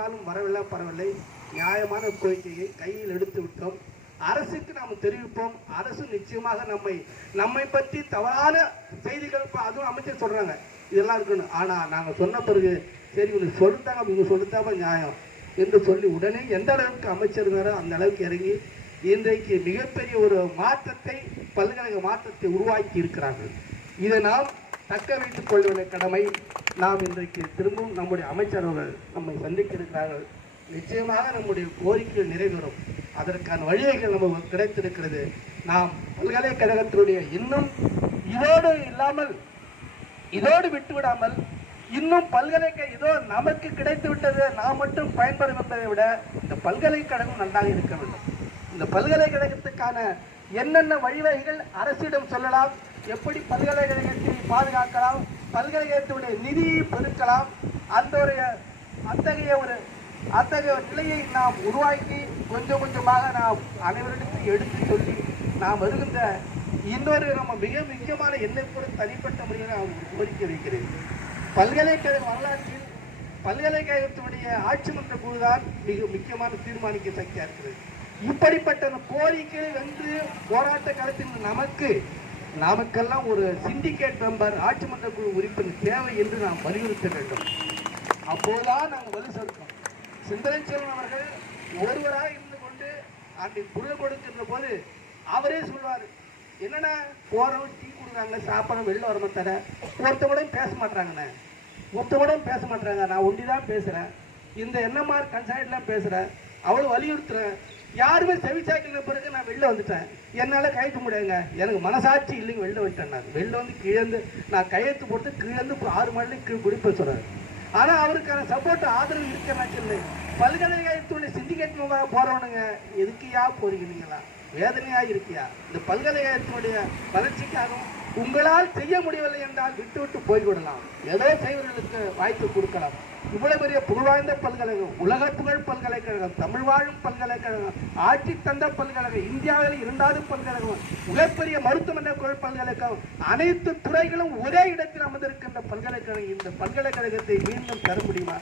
வந்தாலும் வரவில்லை பரவாயில்லை நியாயமான கோரிக்கையை கையில் எடுத்து விட்டோம். அரசுக்கு நாம் தெரிவிப்போம். அரசு நிச்சயமாக நம்மை நம்மை பற்றி தவறான செய்திகள் இப்போ அதுவும் அமைச்சர் சொல்கிறாங்க இதெல்லாம் இருக்கணும். ஆனால் நாங்கள் சொன்ன பிறகு சரி இவங்க சொல்லிட்டாங்க இவங்க சொல்லிட்டாம நியாயம் என்று சொல்லி உடனே எந்த அளவுக்கு அமைச்சர் இருந்தாரோ அந்த அளவுக்கு இறங்கி இன்றைக்கு மிகப்பெரிய ஒரு மாற்றத்தை பல்கலைக்கழக மாற்றத்தை உருவாக்கி இருக்கிறார்கள். இதை நாம் தக்க வைத்துக் கொள்ள கடமை நாம் இன்றைக்கு திரும்பவும் நம்முடைய அமைச்சர் அவர்கள் நம்மை சந்திக்கிறார்கள் நிச்சயமாக நம்முடைய கோரிக்கைகள் நிறைவேறும். அதற்கான வழிகள் நமக்கு கிடைத்திருக்கிறது. நாம் பல்கலைக்கழகத்தினுடைய இன்னும் இதோடு இல்லாமல் இதோடு விட்டு விடாமல் இன்னும் பல்கலைக்கழக இதோ நமக்கு கிடைத்து விட்டது நாம் மட்டும் பயன்பெறும் என்பதை விட இந்த பல்கலைக்கழகம் நன்றாக இருக்க வேண்டும். இந்த பல்கலைக்கழகத்துக்கான என்னென்ன வழிவகைகள் அரசிடம் சொல்லலாம் எப்படி பல்கலைக்கழகத்தை பாதுகாக்கலாம் பல்கலைக்கழகத்துடைய நிதியை பெருக்கலாம் அந்த ஒரு அத்தகைய ஒரு அத்தகைய ஒரு நிலையை நாம் உருவாக்கி கொஞ்சம் கொஞ்சமாக நாம் அனைவரிடத்தையும் எடுத்து சொல்லி நாம் வருகின்ற இன்னொரு நம்ம மிக முக்கியமான என்னை கூட தனிப்பட்ட முறையில் நான் கோரிக்கை வைக்கிறேன். பல்கலைக்கழக வரலாற்றில் பல்கலைக்கழகத்தினுடைய ஆட்சி மன்ற குழுதான் மிக முக்கியமான தீர்மானிக்க சக்தியாக இருக்கிறது. இப்படிப்பட்ட கோரிக்கை கோரிக்கையை வென்று போராட்ட காலத்தில் நமக்கு நமக்கெல்லாம் ஒரு சிண்டிகேட் மெம்பர் ஆட்சி மன்ற குழு உறுப்பினர் தேவை என்று நாம் வலியுறுத்த வேண்டும். அப்போதான் நாங்கள் வலு செலுத்தோம் சிந்தனை செல்வன் அவர்கள் ஒருவராக இருந்து கொண்டு அன்றைக்கு குரல் கொடுக்கின்ற போது அவரே சொல்வார் என்னண்ணா போறவங்க டீ கொடுக்குறாங்க சாப்பாடு வெளில வர மாட்டார ஒருத்தவங்க பேச மாட்டாங்கண்ணே ஒருத்தவங்க பேச மாட்டாங்க நான் ஒண்டி தான் பேசுகிறேன் இந்த என்எம்ஆர் கன்சாய்ட்லாம் பேசுகிறேன் அவ்வளோ வலியுறுத்துறேன். யாருமே செவிச்சாக்கின பிறகு நான் வெளில வந்துட்டேன். என்னால் கையெழுத்து முடியாதுங்க. எனக்கு மனசாட்சி இல்லைங்க வெளில வந்துட்டேன் நான். வெளில வந்து கிழந்து நான் கையெழுத்து போட்டு கீழேந்து ஆறு மணிக்கு கீழ் குடிப்ப சொல்கிறார் ஆனால் அவருக்கான சப்போர்ட் ஆதரவு இருக்கணும் சொல்லு பல்கலைக்கழகத்துடைய சிண்டிகேட் மெம்பராக போறவனுங்க எதுக்குயா போறீங்களா வேதனையாக இருக்கியா? இந்த பல்கலைக்கழகத்தினுடைய வளர்ச்சிக்காகவும் உங்களால் செய்ய முடியவில்லை என்றால் விட்டு விட்டு போய்விடலாம். எதோ செய்வர்களுக்கு வாய்ப்பு கொடுக்கலாம்? இவ்வளவு பெரிய புகழ்வாய்ந்த பல்கலைக்கழகம் உலக புகழ் பல்கலைக்கழகம் தமிழ் வாழும் பல்கலைக்கழகம் ஆட்சி தந்த பல்கலைக்கழகம் இந்தியாவில் இரண்டாவது பல்கலைக்கழகம் மிகப்பெரிய மருத்துவமனை குரல் பல்கலைக்கழகம் அனைத்து துறைகளும் ஒரே இடத்தில் அமர்ந்திருக்கின்ற பல்கலைக்கழகம் இந்த பல்கலைக்கழகத்தை மீண்டும் தர முடியுமா?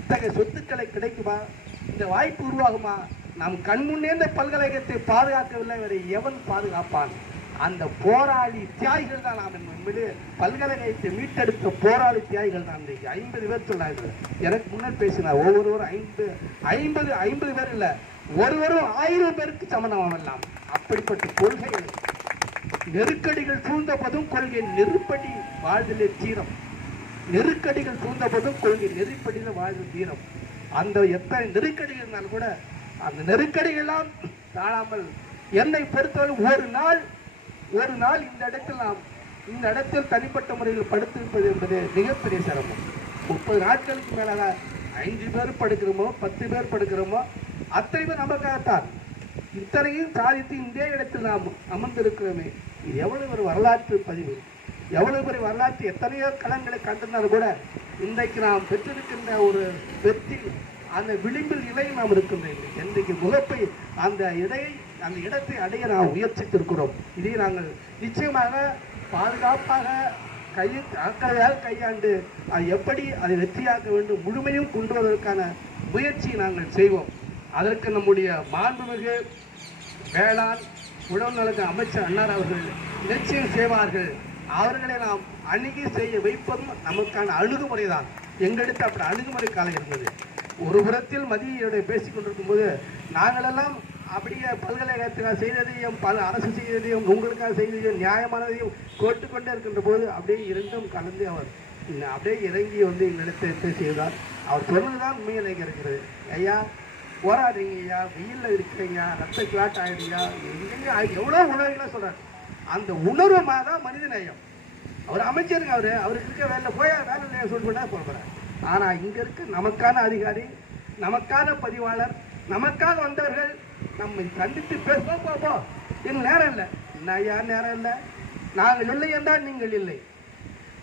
இத்தகைய சொத்துக்களை கிடைக்குமா? இந்த வாய்ப்பு உருவாகுமா? நாம் கண்முன்னே இந்த பல்கலைக்கழகத்தை பாதுகாக்கவில்லை வேறு எவன் பாதுகாப்பான்? அந்த போராளி தியாகிகள் தான் நாம் உண்மையிலே பல்கலைக்கழகத்தை மீட்டெடுத்த போராளி தியாகிகள் தான் இன்றைக்கு. ஐம்பது பேர் சொன்னார்கள். எனக்கு முன்னர் பேசினார் ஒவ்வொருவரும் ஐம்பது ஐம்பது ஐம்பது பேர் இல்லை ஒருவரும் ஆயிரம் பேருக்கு சமணமாகலாம் அப்படிப்பட்ட கொள்கைகள் நெருக்கடிகள் சூழ்ந்த போதும் கொள்கை நெருப்படி வாழ்தலே தீரம். நெருக்கடிகள் சூழ்ந்த போதும் கொள்கை நெருப்படியில் வாழ்தல் தீரம். அந்த எத்தனை நெருக்கடிகள் இருந்தாலும் கூட அந்த நெருக்கடிகள்லாம் தாழாமல் என்னை பொறுத்தவரை ஒரு நாள் ஒரு நாள் இந்த இடத்தில் நாம் இந்த இடத்தில் தனிப்பட்ட முறையில் படுத்திருப்பது என்பது மிகப்பெரிய சிரமம். முப்பது நாட்களுக்கு மேலாக ஐந்து பேர் படுக்கிறோமோ பத்து பேர் படுக்கிறோமோ அத்தனை பேர் நமக்காகத்தான். இத்தனையும் சாதித்து இதே இடத்தில் நாம் அமர்ந்திருக்கிறோமே இது எவ்வளவு ஒரு வரலாற்று பதிவு. எவ்வளவு பெரிய வரலாற்று எத்தனையோ களங்களை கண்டிருந்தாலும் கூட இன்றைக்கு நாம் பெற்றிருக்கின்ற ஒரு வெற்றி அந்த விளிம்பில் நிலையில் நாம் இருக்கின்றோம். இன்றைக்கு முகப்பை அந்த இடையை அந்த இடத்தை அடைய நாம் முயற்சித்திருக்கிறோம். இதை நாங்கள் நிச்சயமாக பாதுகாப்பாக கையை அக்கறையாக கையாண்டு அது எப்படி அதை வெற்றியாக்க வேண்டும் முழுமையும் கொண்டு வருவதற்கான முயற்சியை நாங்கள் செய்வோம். அதற்கு நம்முடைய மாண்புமிகு வேளாண் உணவு நலக்க அமைச்சர் அன்னார் அவர்கள் நிச்சயம் செய்வார்கள் அவர்களை நாம் அணுகி செய்ய வைப்பதும் நமக்கான அணுகுமுறை தான் எங்களுக்கு அப்படி அணுகுமுறை காலம் இருந்தது. ஒரு புறத்தில் மதியோட பேசிக் கொண்டிருக்கும் போது நாங்களெல்லாம் அப்படியே பல்கலைக்கழகத்துக்காக செய்ததையும் பல அரசு செய்ததையும் உங்களுக்காக செய்ததையும் நியாயமானதையும் கேட்டுக்கொண்டே இருக்கின்ற போது அப்படியே இரண்டும் கலந்து அவர் அப்படியே இறங்கி வந்து எங்களிடத்தை பேசியதார் அவர் சொன்னதுதான் உண்மையிலே இருக்கிறது. ஐயா போராடுறீங்க ஐயா வெயிலில் இருக்கிறீங்க ரத்த கிளாட் ஆகிடுங்க எங்கேயும் எவ்வளோ உணர்வுகளாக சொல்கிறார் அந்த உணர்வு தான் மனித நேயம். அவர் அமைச்சருங்க அவர். அவருக்கு இருக்க வேலை போய் வேலை நேயம் சொல்லுன்னா சொல்கிறார் ஆனால் இங்கே இருக்க நமக்கான அதிகாரி நமக்கான பதிவாளர் நமக்காக வந்தவர்கள் நம்மை சந்தித்து பேசுவோம் பார்ப்போம் இன்னும் நேரம் இல்லை. நான் ஐயா நேரம் இல்லை. நாங்கள் இல்லை என்றால் நீங்கள் இல்லை.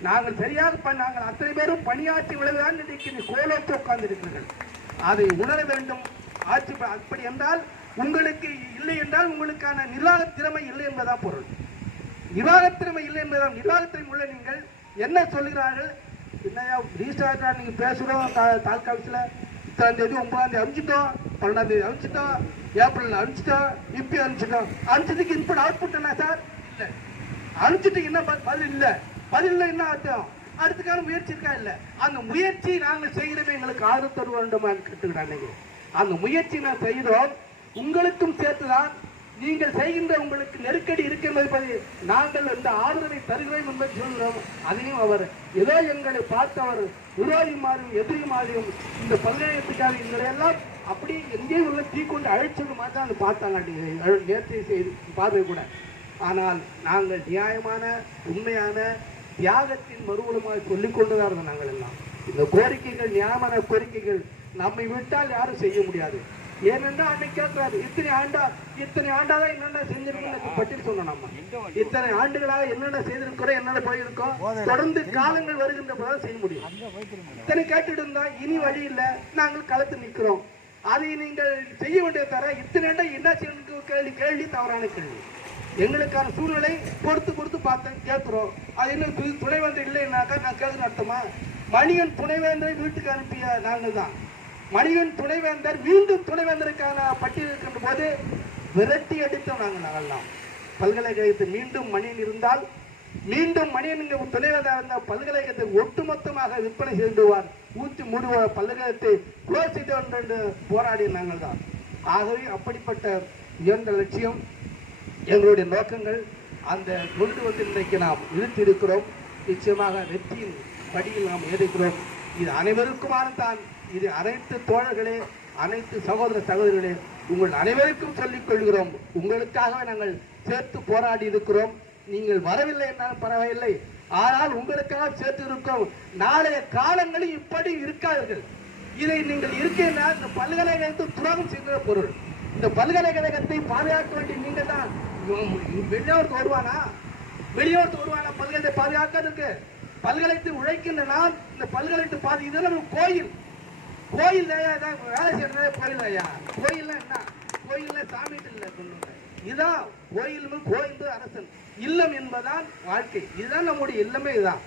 நாங்கள் சரியாக ப- நாங்கள் அத்தனை பேரும் பணியாற்றி விளைவுதான் இன்றைக்கு நீ கோலோத்து உட்கார்ந்திருக்கிறீர்கள். அதை உணர வேண்டும். ஆட்சி ப- அப்படி என்றால் உங்களுக்கு இல்லை என்றால் உங்களுக்கான நிர்வாக திறமை இல்லை என்பதான் பொருள். நிர்வாக திறமை இல்லை என்பதால் நிர்வாக திறமை உள்ள நீங்கள் என்ன சொல்கிறார்கள்? என்னையா ரீஸ்டார்டா நீங்கள் பேசுகிறோம் தா- தாலுகா இத்தனாம் தேதி ஒன்பதாம் தேதி அனுப்பிச்சிட்டோம் பன்னெண்டாம் தேதி அனுப்பிச்சிட்டோம் ஏப்ரல் அனுப்பிச்சிட்டோம் இப்பயும் அனுப்பிச்சிட்டோம் அனுப்பிச்சதுக்கு இன்புட் அவுட்புட் என்ன சார் இல்லை. அனுப்பிச்சிட்டு என்ன ப- பதில் இல்லை. பதில் இல்லை என்ன அர்த்தம்? அடுத்துக்கான முயற்சி இருக்கா? இல்லை. அந்த முயற்சி நாங்கள் செய்கிறவங்க எங்களுக்கு ஆதரவு தர வேண்டுமான்னு கேட்டுக்கிறாங்க அந்த முயற்சி நான் செய்தோம். உங்களுக்கும் சேர்த்துதான். நீங்கள் செய்கின்ற உங்களுக்கு நெருக்கடி இருக்கின்றது நாங்கள் இந்த ஆதரவை தருகிறோம் என்பதை சொல்கிறோம். அதையும் அவர் ஏதோ எங்களை பார்த்தவர் விரோதி மாறியும் எதிரி மாறியும் இந்த பல்கலைக்கழகத்துக்காக எங்களை எல்லாம் அப்படி எங்கேயும் உள்ள தீ கொண்டு அழைச்சது மாதிரி தான் பார்த்தாங்க நேர்த்தி செய்து பார்வை கூட. ஆனால் நாங்கள் நியாயமான உண்மையான தியாகத்தின் மறுவலமாக சொல்லிக் கொண்டுதான் இருந்தோம் நாங்கள் எல்லாம். இந்த கோரிக்கைகள் நியாயமான கோரிக்கைகள் நம்மை விட்டால் யாரும் செய்ய முடியாது. ஏனென்றால் அன்னைக்கு கேட்கிறாரு இத்தனை ஆண்டா இத்தனை ஆண்டாக என்னென்ன செஞ்சிருக்கோம் பட்டியல் சொன்னோம் நம்ம. இத்தனை ஆண்டுகளாக என்னென்ன செய்திருக்கிறோம் என்னென்ன போயிருக்கோம் தொடர்ந்து காலங்கள் வருகின்ற போதான் செய்ய முடியும். இத்தனை கேட்டுட்டு இருந்தா இனி வழி இல்லை. நாங்கள் களத்து நிற்கிறோம். அதை நீங்கள் செய்ய வேண்டிய தர இத்தனை என்ன கேள்வி கேள்வி தவறான கேள்வி. எங்களுக்கான சூழ்நிலை பொறுத்து பொறுத்து பார்த்து கேட்கிறோம். அது என்ன துணைவேந்தர் இல்லைன்னாக்கா நான் கேள்வி நடத்துமா மணிகன் துணைவேந்தரை வீட்டுக்கு அனுப்பிய நாங்கள் தான். மணிகன் துணைவேந்தர் மீண்டும் துணைவேந்தருக்கான பட்டியல் இருக்கின்ற போது விரட்டி அடித்தோம் நாங்கள் நாங்கள்லாம். பல்கலைக்கழகத்தில் மீண்டும் மணியன் இருந்தால் மீண்டும் மணியன் இங்கே துணைவேந்தர் பல்கலைக்கழகத்தை ஒட்டுமொத்தமாக விற்பனை செய்துவார் ஊற்றி மூடுவார் பல்கலைக்கழகத்தை குளோஸ் செய்து என்று போராடிய நாங்கள் தான் ஆகவே அப்படிப்பட்ட உயர்ந்த லட்சியம் எங்களுடைய நோக்கங்கள் அந்த கொண்டு வந்து இன்றைக்கு நாம் இழுத்திருக்கிறோம். நிச்சயமாக வெற்றியின் படியில் நாம் ஏறிக்கிறோம் இது அனைவருக்குமான தான். இது அனைத்து தோழர்களே அனைத்து சகோதர சகோதரிகளே உங்கள் அனைவருக்கும் சொல்லிக் கொள்கிறோம். உங்களுக்காகவே நாங்கள் சேர்த்து போராடி இருக்கிறோம். நீங்கள் வரவில்லை என்றால் பரவாயில்லை. ஆனால் உங்களுக்காக சேர்த்து இருக்கும் நாளைய காலங்களில் இப்படி இருக்காதீர்கள். இதை நீங்கள் இருக்கின்றால் இந்த பல்கலைக்கழகத்தை துரோகம் செய்கிற பொருள். இந்த பல்கலைக்கழகத்தை பாதுகாக்க வேண்டிய நீங்கள் தான். வெளியோருக்கு வருவானா? வெளியோருக்கு வருவானா? பல்கலை பாதுகாக்கிறதுக்கு. பல்கலைக்கழகத்தை உழைக்கின்ற நான் இந்த பல்கலைக்கழகத்தை பாது இதெல்லாம் ஒரு கோயில். கோயில் ஐயா வேலை செய்யறதே? கோயில் ஐயா கோயில்னா என்ன? கோயில்ல சாமிட்டு இல்லை சொல்லுங்க. இதுதான் கோயில் கோயில் அரசன். இல்லம் என்பதான் வாழ்க்கை. இதுதான் நம்முடைய இல்லமே இதுதான்.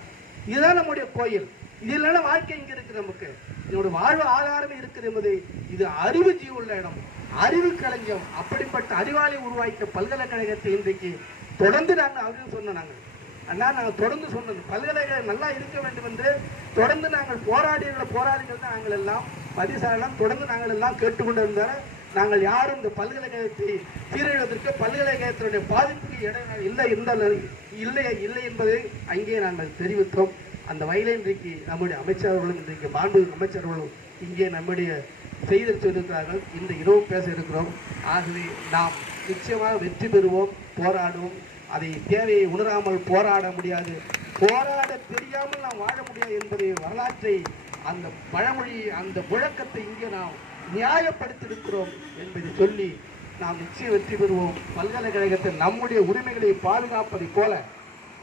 இதுதான் நம்முடைய கோயில். இது இல்லைன்னா வாழ்க்கை இங்கே இருக்கு நமக்கு? இதோட வாழ்வு ஆதாரமே இருக்குது என்பது இது அறிவு ஜீவுள்ள இடம். அறிவு களஞ்சியம். அப்படிப்பட்ட அறிவாளி உருவாக்கிய பல்கலைக்கழகத்தை இன்றைக்கு தொடர்ந்து நாங்கள் அவரையும் சொன்னோம் நாங்கள் அண்ணா நாங்கள் தொடர்ந்து சொன்னது பல்கலைக்கழகம் நல்லா இருக்க வேண்டும் என்று தொடர்ந்து நாங்கள் போராடிய போராளிகள் தான் நாங்கள் எல்லாம். பதிசாலாம் தொடர்ந்து நாங்கள் எல்லாம் கேட்டுக்கொண்டு இருந்தார் நாங்கள் யாரும் இந்த பல்கலைக்கழகத்தை சீரழிவதற்கு பல்கலைக்கழகத்தினுடைய பாதிப்புக்கு இடம் இல்லை இந்த இல்லை இல்லை என்பதை அங்கே நாங்கள் தெரிவித்தோம். அந்த வகையில் இன்றைக்கு நம்முடைய அமைச்சர்களும் இன்றைக்கு மாண்பு அமைச்சர்களும் இங்கே நம்முடைய செய்தி சொல்லியிருக்கிறார்கள். இந்த இரவு பேச இருக்கிறோம். ஆகவே நாம் நிச்சயமாக வெற்றி பெறுவோம் போராடுவோம். அதை தேவையை உணராமல் போராட முடியாது. போராட தெரியாமல் நாம் வாழ முடியாது என்பதை வரலாற்றை அந்த பழமொழி அந்த முழக்கத்தை இங்கே நாம் நியாயப்படுத்தியிருக்கிறோம் என்பதை சொல்லி நாம் நிச்சயம் வெற்றி பெறுவோம். பல்கலைக்கழகத்தில் நம்முடைய உரிமைகளை பாதுகாப்பதைப் போல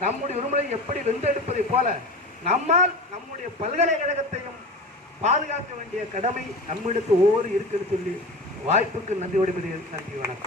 நம்முடைய உரிமையை எப்படி வென்றெடுப்பதைப் போல நம்மால் நம்முடைய பல்கலைக்கழகத்தையும் பாதுகாக்க வேண்டிய கடமை நம்மிடத்து ஒவ்வொரு இருக்குன்னு சொல்லி வாய்ப்புக்கு நன்றி விடுவது நன்றி வணக்கம்.